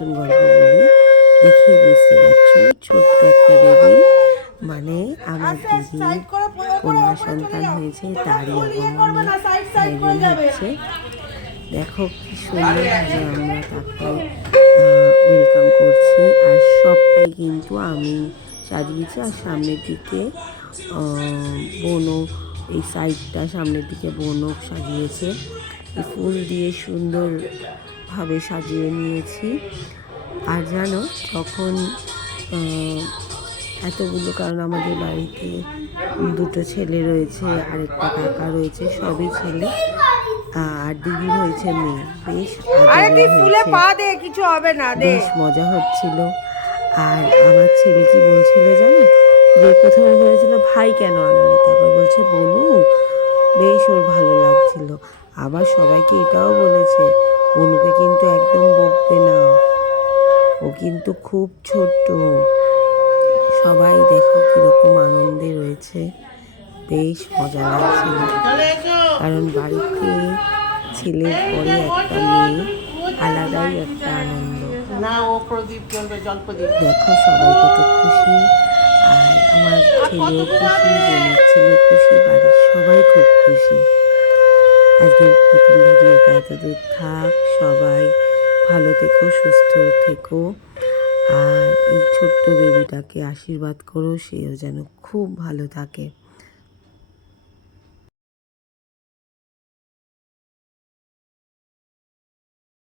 নতুন গল্প বলি, দেখেই বুঝতে পারছো ছোট্ট একটা বেবি, মানে আমার দিদির কন্যা সন্তান হয়েছে, তারই আগমনে ভাইরাল হচ্ছে। দেখো কি সুন্দরভাবে আমরা তাকে ওয়েলকাম করছি। আর সবটাই কিন্তু আমি সাজিয়েছি। আর সামনের দিকে বোনও, এই সাইডটা সামনের দিকে বোনও সাজিয়েছে। এই ফুল দিয়ে সুন্দরভাবে সাজিয়ে নিয়েছি। আর জানো, যখন এতগুলো, কারণ আমাদের বাড়িতে দুটো ছেলে রয়েছে, আরেকটা কাকা রয়েছে, সবই ছেলে, আর দিদির হয়েছে মেয়ে। বেশ কিছু হবে না, বেশ মজা হচ্ছিল। আর আমার ছেলে কি বলছিল জানো, যে প্রথমে বলেছিল ভাই কেন আননি, তারপর বলছে বনু, বেশ ওর ভালো লাগছিল। আবার সবাইকে এটাও বলেছে বনুকে কিন্তু একদম বকবে না, ও কিন্তু খুব ছোট্ট। সবাই দেখো কিরকম আনন্দে রয়েছে, বেশ মজা লাগছিল। কারণ বাড়িতে ছেলের পরে একটা মেয়ে, আলাদাই একটা আনন্দ। দেখো সবাই কত খুশি, আর আমার ছেলেও খুশি, বোনের ছেলে খুশি, বাড়ির সবাই খুব খুশি। আজকের নতুন ভিডিওটা এতদূর থাক। সবাই ভালো থেকো, সুস্থ থেকো, আর এই ছোট্ট বেবিটাকে আশীর্বাদ করো, সেও যেন খুব ভালো থাকে।